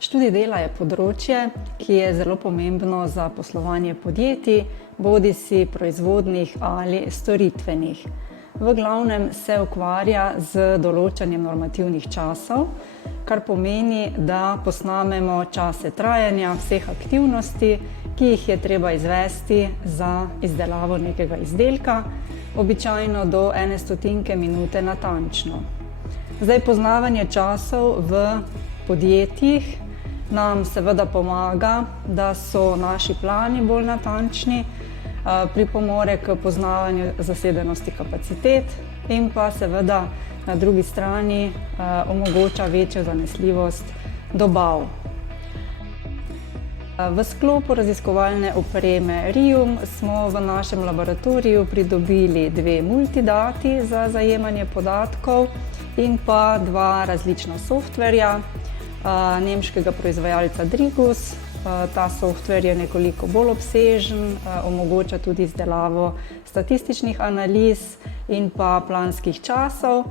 Študij dela je področje, ki je zelo pomembno za poslovanje podjetij, bodisi proizvodnih ali storitvenih. V glavnem se ukvarja z določanjem normativnih časov, kar pomeni, da posnamemo čase trajanja vseh aktivnosti, ki jih je treba izvesti za izdelavo nekega izdelka, običajno do 1/100 minute natančno. Poznavanje časov v podjetjih nam seveda pomaga, da so naši plani bolj natančni, pripomore k poznavanju zasedenosti kapacitet in pa seveda na drugi strani omogoča večjo zanesljivost dobav. V sklopu raziskovalne opreme RIUM smo v našem laboratoriju pridobili 2 multidati za zajemanje podatkov in pa 2 različna softverja nemškega proizvajalca Drigus. Ta softver je nekoliko bolj obsežen, omogoča tudi izdelavo statističnih analiz in pa planskih časov.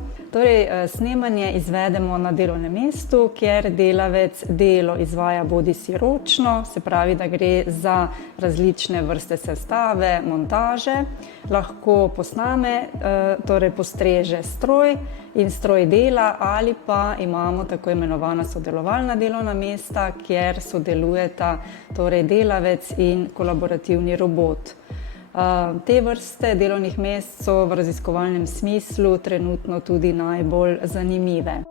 Snemanje izvedemo na delovnem mestu, kjer delavec delo izvaja bodisi ročno, se pravi, da gre za različne vrste sestave, montaže, lahko posname, postreže stroj in stroj dela, ali pa imamo tako imenovana sodelovalna delovna mesta, kjer sodelujeta delavec in kolaborativni robot. Te vrste delovnih mest so v raziskovalnem smislu trenutno tudi najbolj zanimive.